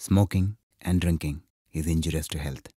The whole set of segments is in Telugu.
Smoking and drinking is injurious to health.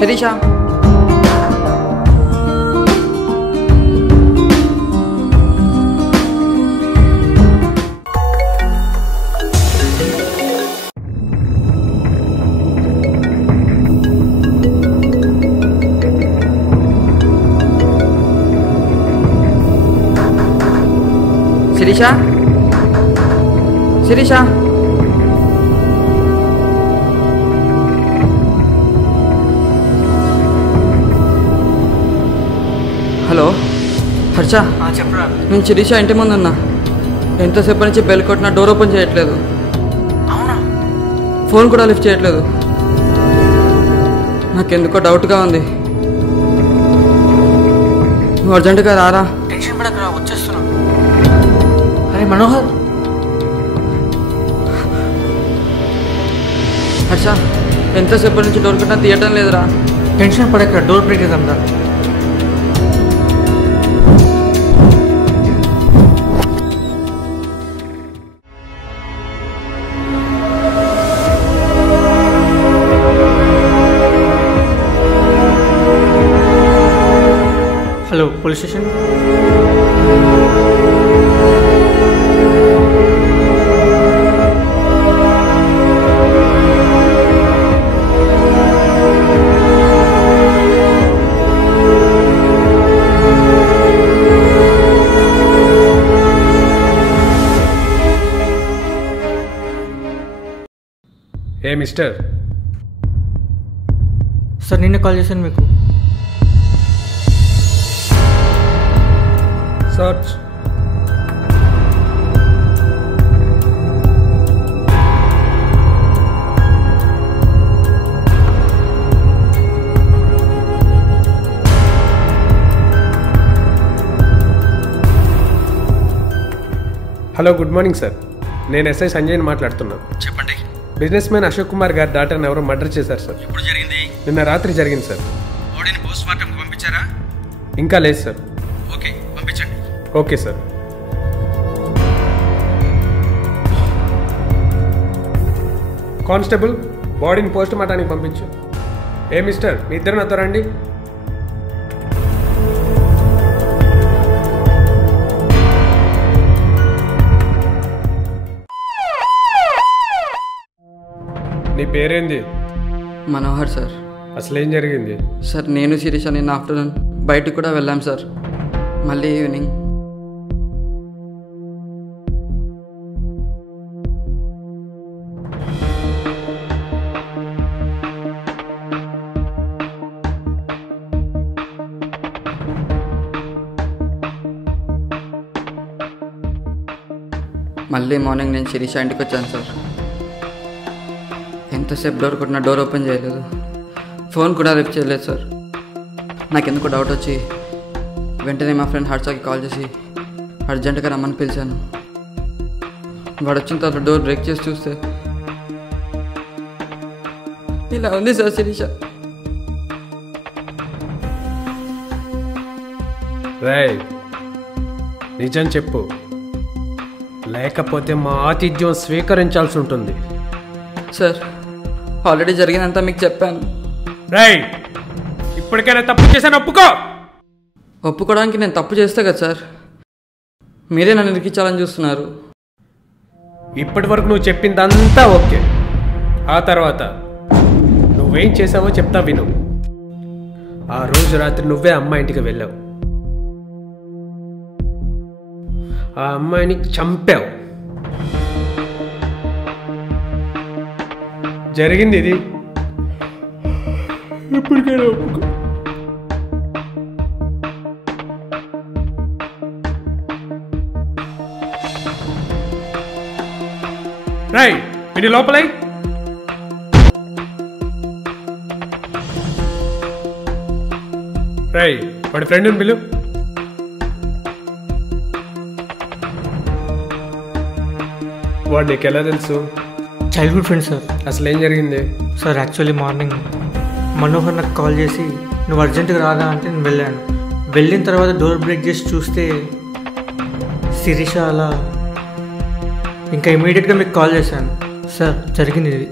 Sirisha Sirisha Sirisha hello Harsha చెప్పరా. నేను శిరీష ఇంటి ముందు ఉన్నా. ఎంతసేపు నుంచి బెల్ కొట్టినా డోర్ ఓపెన్ చేయట్లేదు. అవునా? ఫోన్ కూడా లిఫ్ట్ చేయట్లేదు. నాకెందుకో డౌట్గా ఉంది. నువ్వు అర్జెంటుగా రారా. టెన్షన్ పడకరా, వచ్చేస్తున్నా. అరే మనోహర్, హర్ష ఎంతసేపు నుంచి డోర్ కొట్టినా తీయటం లేదురా. టెన్షన్ పడకరా, డోర్ బ్రేక్ చేద్దాం రా. Hello, police station. ఏ మిస్టర్, సార్ నిన్నే కాల్ చేశాను మీకు. Search. Hello, good morning sir. నేను ఎస్ఐ సంజయ్ని మాట్లాడుతున్నాను. చెప్పండి. బిజినెస్ మ్యాన్ అశోక్ కుమార్ గారి డాటర్ని ఎవరో మర్డర్ చేశారు సార్. ఎప్పుడు జరిగింది? నిన్న రాత్రి జరిగింది సార్. బాడీని పోస్ట్ మార్టంకి పంపించారా? ఇంకా లేదు సార్. ఓకే, పంపించండి. Okay sir. కానిస్టేబుల్, బాడీని పోస్ట్ మార్టానికి పంపించు. ఏ మిస్టర్, మీ ఇద్దరు నాతో రండి. నీ పేరేంది? మనోహర్ సార్. అసలు ఏం జరిగింది? సార్ నేను శిరీష నిన్న ఆఫ్టర్నూన్ బయటకు కూడా వెళ్ళాం సార్. మళ్ళీ ఈవినింగ్ మార్నింగ్ నేను శిరీష ఇంటికి వచ్చాను సార్. ఎంతసేపు డోర్ కొట్టినా డోర్ ఓపెన్ చేయలేదు, ఫోన్ కూడా లిఫ్ట్ చేయలేదు సార్. నాకెందుకు డౌట్ వచ్చి వెంటనే మా ఫ్రెండ్ హర్షాకి కాల్ చేసి అర్జెంటుగా రమ్మని పిలిచాను. వాడు వచ్చిన తర్వాత డోర్ బ్రేక్ చేసి చూస్తే ఇలా ఉంది సార్ శిరీష. రేయ్, నిజం చెప్పు, లేకపోతే మా ఆతిథ్యం స్వీకరించాల్సి ఉంటుంది. సార్ ఆల్రెడీ జరిగినంతా మీకు చెప్పాను. రేయ్, ఇప్పటికైనా తప్పు చేశాను ఒప్పుకో. ఒప్పుకోవడానికి నేను తప్పు చేస్తే కదా సార్ మీరే నన్ను ఇరికించాలని చూస్తున్నారు. ఇప్పటి వరకు నువ్వు చెప్పిందంతా ఓకే. ఆ తర్వాత నువ్వేం చేసావో చెప్తా విను. ఆ రోజు రాత్రి నువ్వే అమ్మాయి ఇంటికి వెళ్ళావు. ఆ అమ్మాయిని చంపావు. జరిగింది ఇది. ఎప్పటికైనా ఒప్పుకో. రై, వీడి లోపలై. రై, వాడి ఫ్రెండ్ని పిలు. వాడు నీకు ఎలా తెలుసు? Childhood friend sir. అసలు ఏం జరిగింది? సార్ యాక్చువల్లీ మార్నింగ్ మనోహర్ నాకు కాల్ చేసి నువ్వు అర్జెంటుగా రాగా అంటే నేను వెళ్ళాను. వెళ్ళిన తర్వాత డోర్ బ్రేక్ చేసి చూస్తే శిరీష అలా. ఇంకా ఇమీడియట్గా మీకు కాల్ చేశాను. సార్ జరిగింది ఇది.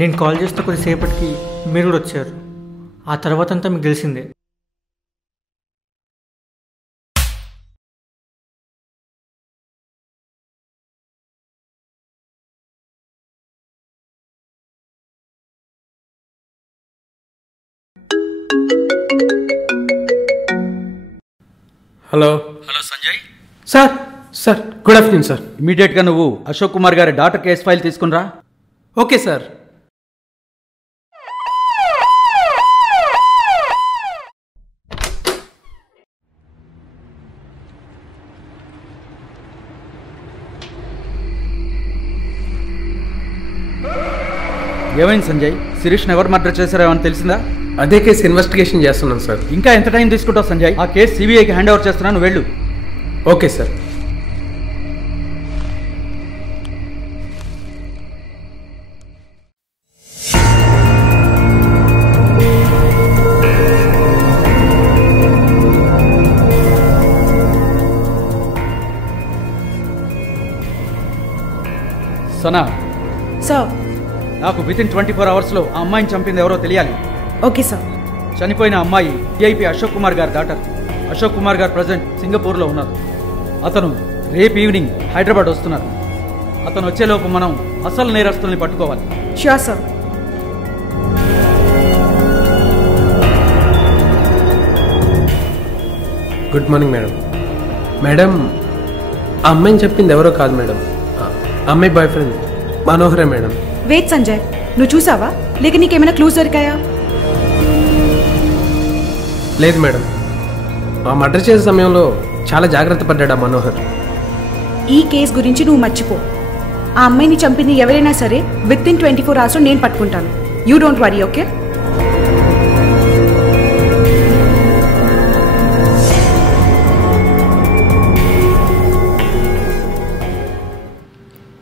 నేను కాల్ చేస్తే కొద్దిసేపటికి మీరు కూడా వచ్చారు. ఆ తర్వాత అంతా మీకు తెలిసిందే. Hello. Hello Sanjay. Sir. Sir good afternoon sir. ఇమీడియట్గా నువ్వు అశోక్ కుమార్ గారి డాటర్ కేస్ ఫైల్ తీసుకునిరా. Okay sir. ఏమైంది సంజయ్? శిరీష్ని ఎవరు మర్డర్ చేశారో ఏమైనా తెలిసిందా? అదే కేసు ఇన్వెస్టిగేషన్ చేస్తున్నాను సార్. ఇంకా ఎంత టైం తీసుకుంటావు సంజయ్? ఆ కేసు సిబిఐకి హ్యాండ్ ఓవర్ చేస్తున్నాను, వెళ్ళు. Okay sir. సనా, సార్. నాకు వితిన్ 24 అవర్స్లో ఆ అమ్మాయిని చంపింది ఎవరో తెలియాలి. Okay sir. చనిపోయిన అమ్మాయి విఐపి అశోక్ కుమార్ గారి డాటర్. అశోక్ కుమార్ గారు ప్రజెంట్ సింగపూర్లో ఉన్నారు. అతను రేపు ఈవినింగ్ హైదరాబాద్ వస్తున్నారు. అతను వచ్చేలోపు మనం అసలు నేరస్తుల్ని పట్టుకోవాలి. Sure sir. Good morning madam. Madam, ఆ అమ్మాయిని చెప్పింది ఎవరో కాదు మేడం. ఆ అమ్మాయి బాయ్ ఫ్రెండ్ మనోహరే మేడం. వెయిట్ సంజయ్, నువ్వు చూసావా లేక నీకేమైనా క్లూస్ దొరికాయా? లేదు మేడం, ఆ మర్డర్ చేసే సమయంలో చాలా జాగ్రత్త పడ్డాడు ఆ మనోహర్. ఈ కేసు గురించి నువ్వు మర్చిపో. ఆ అమ్మాయిని చంపింది ఎవరైనా సరే విత్ ఇన్ 24 hours నేను పట్టుకుంటాను. You don't worry, okay?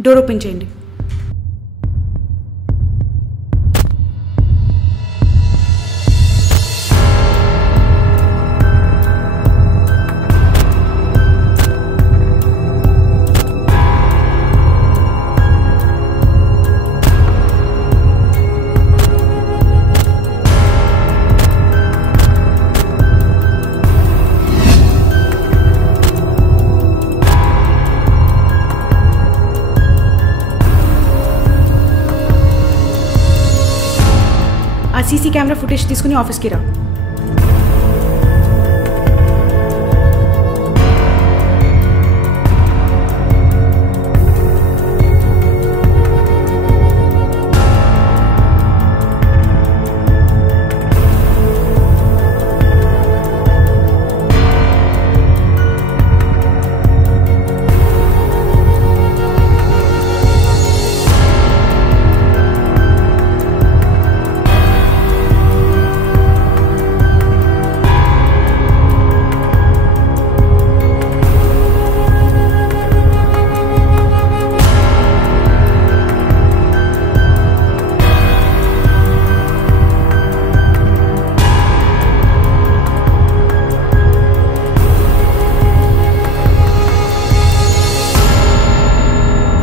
Door open చేయండి. ఆ సీసీ కెమెరా ఫుటేజ్ తీసుకుని ఆఫీస్కి రా.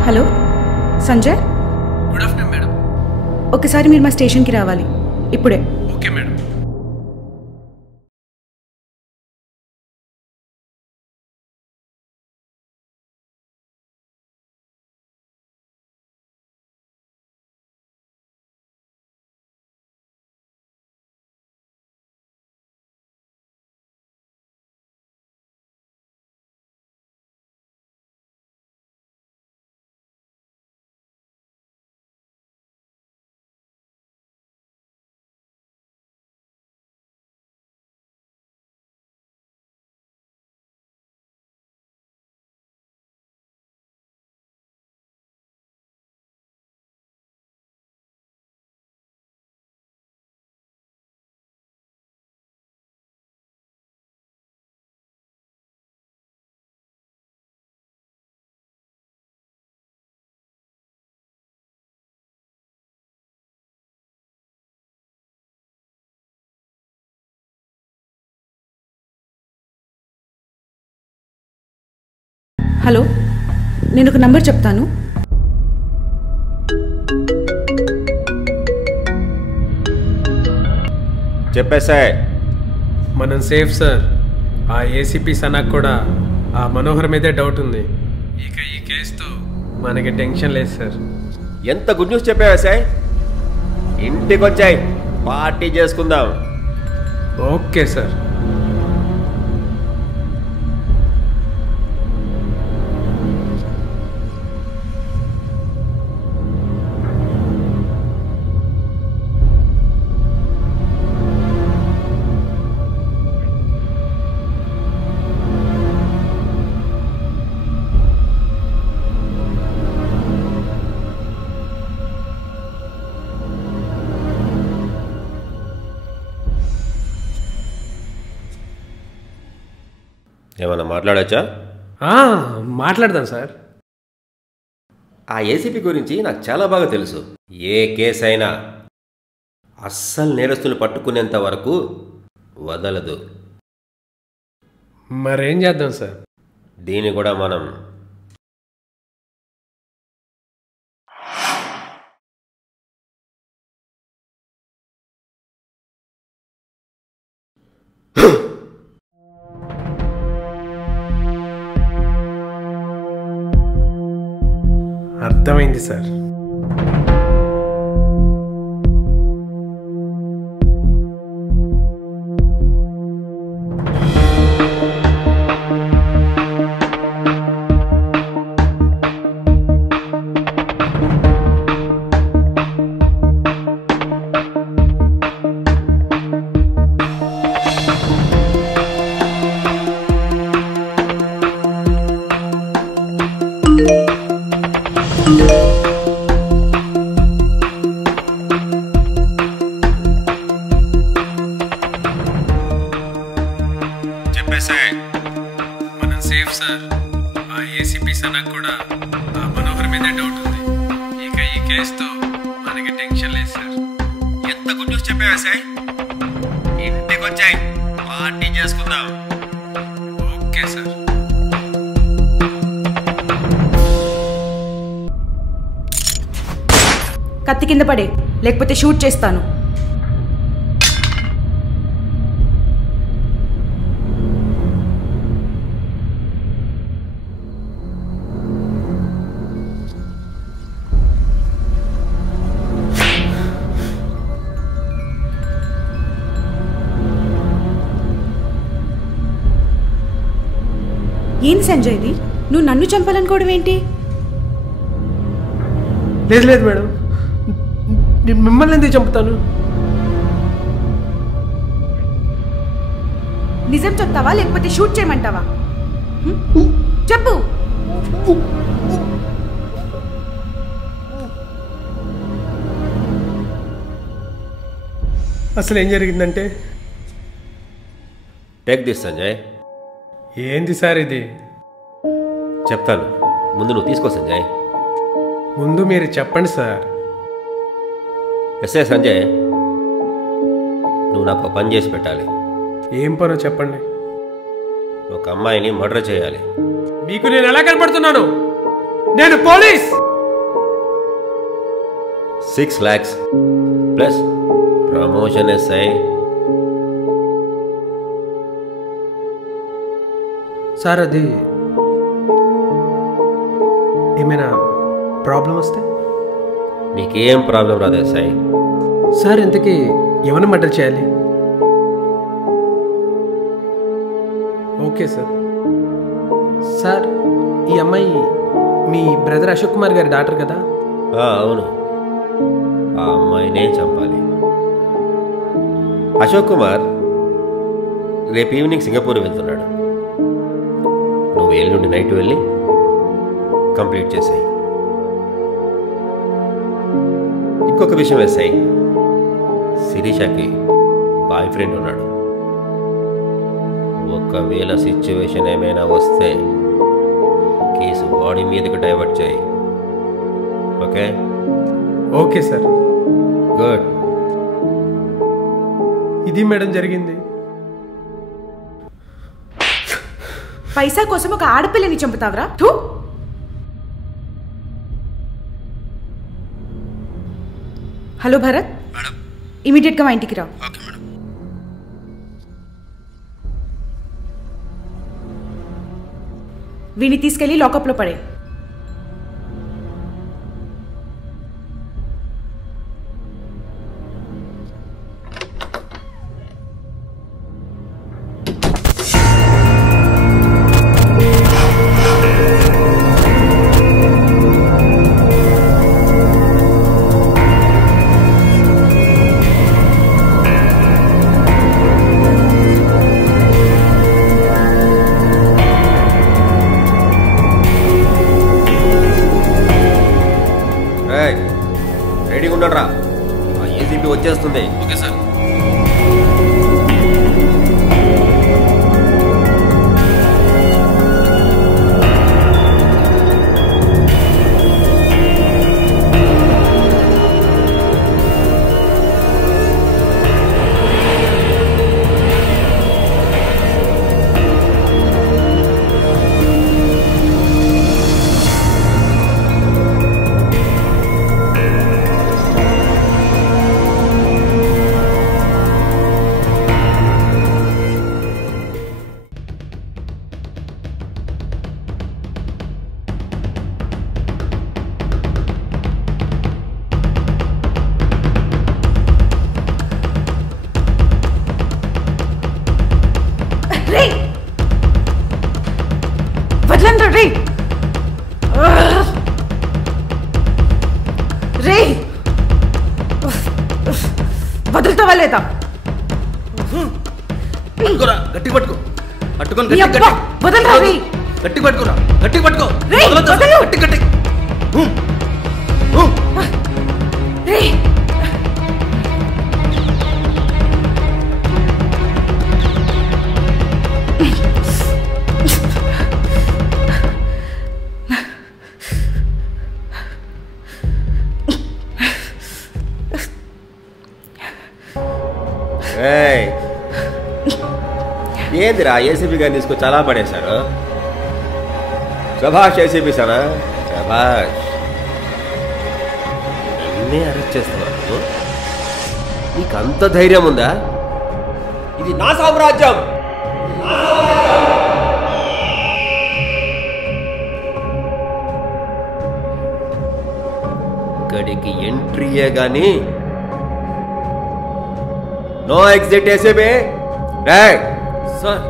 Hello Sanjay, good afternoon madam. ఒకసారి మీరు మా స్టేషన్కి రావాలి ఇప్పుడే. Okay madam. హలో, నేను ఒక నంబర్ చెప్తాను. చెప్పేసాయ్. మనం సేఫ్ సార్. ఆ ఏసీపీ సనాకు కూడా ఆ మనోహర్ మీదే డౌట్ ఉంది. ఇక ఈ కేసుతో మనకి టెన్షన్ లేదు సార్. ఎంత గుడ్ న్యూస్ చెప్పావా సాయ్? ఇంటికి వచ్చాయి, పార్టీ చేసుకుందాం. Okay sir. ఏమన్నా మాట్లాడచ్చా? మాట్లాడదాం సార్. ఆ ఏసీపీ గురించి నాకు చాలా బాగా తెలుసు. ఏ కేసు అయినా అస్సలు నేరస్తులు పట్టుకునేంత వరకు వదలదు. మరేం చేద్దాం సార్? దీన్ని కూడా మనం అర్థమైంది సార్. బహుశా నాకు కూడా ఆ మనోహర్ మీదే డౌట్ ఉంది. ఇక ఈ కేసుతో మనకి టెన్షన్ లేదు సార్. ఎంత గుడ్ న్యూస్ చెప్పావా సార్? ఇంటికి వచ్చాయి, పార్టీ చేసుకుందాం. Okay sir. కత్తి కింద పడే, లేకపోతే షూట్ చేస్తాను. ఏంటి సంజయ్ ఇది? నువ్వు నన్ను చంపాలనుకోవడం ఏంటి? లేదు లేదు మేడం, నేను మిమ్మల్ని ఎందుకు చంపుతాను? నిజం చెప్తావా లేకపోతే షూట్ చేయమంటావా? చెప్పు. అసలు ఏం జరిగిందంటే, టేక్ దిస్ సంజయ్. ఏంది సార్ ఇది? చెప్తాను, ముందు నువ్వు తీసుకో సంజయ్. ముందు మీరు చెప్పండి సార్. ఎస్ఐ సంజయ్, నువ్వు నాకు పని చేసి పెట్టాలి. ఏం పనో చెప్పండి. ఒక అమ్మాయిని మర్డర్ చేయాలి. మీకు నేను ఎలా కనపడుతున్నాను? నేను police. 6 lakhs plus promotion SI. Sir అది ఏమైనా ప్రాబ్లం వస్తే? నీకేం ప్రాబ్లం రాదు ఎస్ఐ. సార్ ఇంతకీ ఎవరిని మర్డర్ చేయాలి? Okay sir. సార్ ఈ అమ్మాయి మీ బ్రదర్ అశోక్ కుమార్ గారి డాక్టర్ కదా? అవును, ఆ అమ్మాయినే చంపాలి. అశోక్ కుమార్ రేపు ఈవినింగ్ సింగపూర్ వెళ్తున్నాడు. నువ్వు ఎల్లుండి నైట్ వెళ్ళి కంప్లీట్ చేసాయి. ఇంకొక విషయం ఎస్ఐ, శిరీషకి బాయ్ ఫ్రెండ్ ఉన్నాడు. ఒకవేళ సిచ్యువేషన్ ఏమైనా వస్తే కేసు వాడి మీదకి డైవర్ట్ చేయి. ఓకే? Okay sir. గుడ్. ఇది మేడం జరిగింది. పైసా కోసం ఒక ఆడపిల్లని చంపుతావరా? హలో భరత్, ఇమీడియట్గా మా ఇంటికి రా. వీడిని తీసుకెళ్ళి లాకప్లో పడే. రెడీగా ఉండరా, ఆ ఏసీపీ వచ్చేస్తుంది. Okay sir. వదలండి రే. రే వదులుతావా లేదా? గట్టి పట్టుకో. పట్టుకొని నీ అబ్బా, వదలరా రే. గట్టి పట్టుకోరా. గట్టి పట్టుకో. రే, వదలు. గట్టి గట్టి. రే ఏయ్, ఏందిరా ఏసీపీ గారిని తీసుకొని చాలా పడేశారు. శభాష్ ఏసీపీ సానా, శభాష్. నన్నే అరెస్ట్ చేస్తున్నారు. నీకు అంత ధైర్యం ఉందా? ఇది నా సామ్రాజ్యం. ఇక్కడికి ఎంట్రీయే గాని నో ఎగ్జిట్ ఏసీబీ. సార్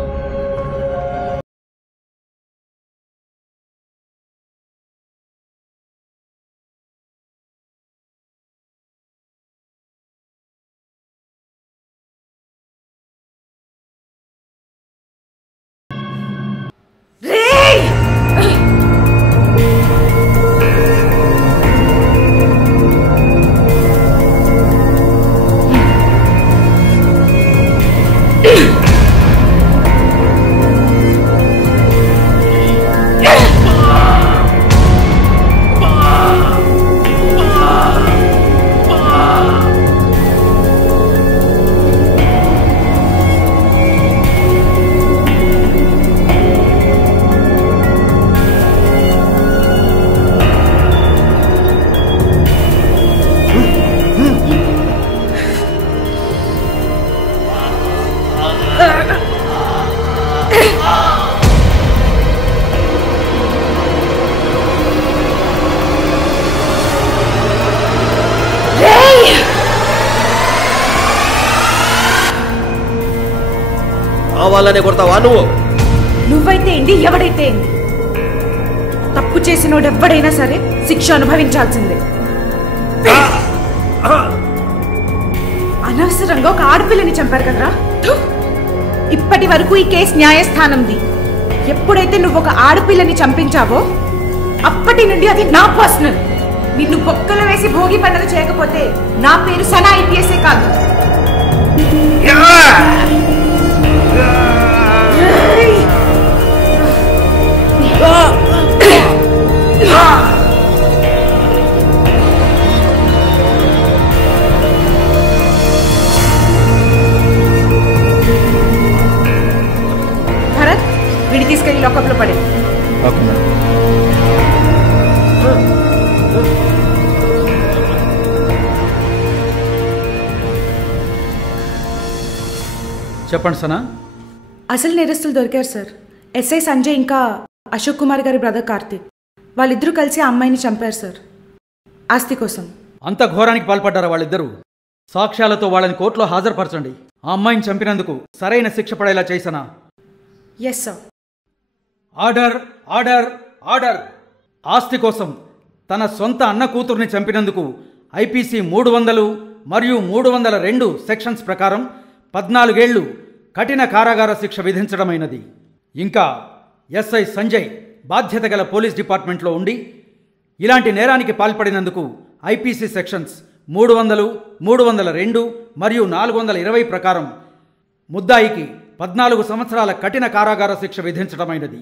వాళ్ళనే కొడతావా నువ్వు? నువ్వైతే ఏంటి, ఎవడైతే ఏంటి, తప్పు చేసినోడు ఎవడైనా సరే శిక్ష అనుభవించాల్సిందే. అనవసరంగా ఒక ఆడపిల్లని చంపారు కదరా. ఇప్పటి వరకు ఈ కేసు న్యాయస్థానంది. ఎప్పుడైతే నువ్వు ఒక ఆడపిల్లని చంపించావో అప్పటి నుండి అది నా పర్సనల్. నిన్ను బొక్కలు వేసి భోగి పండుగ చేయకపోతే నా పేరు సనా ఐపీఎస్ఏ కాదు. భరత్, వీడి తీసుకెళ్ళి లాకప్ లో పడే. చెప్పండి సనా. అసలు నేరస్తులు దొరికారు సార్. ఎస్ఐ సంజయ్ ఇంకా అశోక్ కుమార్ గారి బ్రదర్ కార్తీక్. వాళ్ళిద్దరూ కలిసి ఆ అమ్మాయిని చంపారు సార్, ఆస్తి కోసం. అంత ఘోరానికి పాల్పడ్డారా వాళ్ళిద్దరూ? సాక్ష్యాలతో వాళ్ళని కోర్టులో హాజరుపరచండి. ఆ అమ్మాయిని చంపినందుకు సరైన శిక్ష పడేలా చేసనా? Yes sir. Order, order, order. ఆస్తి కోసం తన సొంత అన్న కూతుర్ని చంపినందుకు ఐపీసీ 300 మరియు 302 సెక్షన్స్ ప్రకారం 14 ఏళ్లు కఠిన కారాగార శిక్ష విధించడమైనది. ఇంకా ఎస్ఐ సంజయ్ బాధ్యత గల పోలీస్ డిపార్ట్మెంట్లో ఉండి ఇలాంటి నేరానికి పాల్పడినందుకు ఐపీసీ సెక్షన్స్ 300, 302 మరియు 420 ప్రకారం ముద్దాయికి 14 సంవత్సరాల కఠిన కారాగార శిక్ష విధించడమైనది.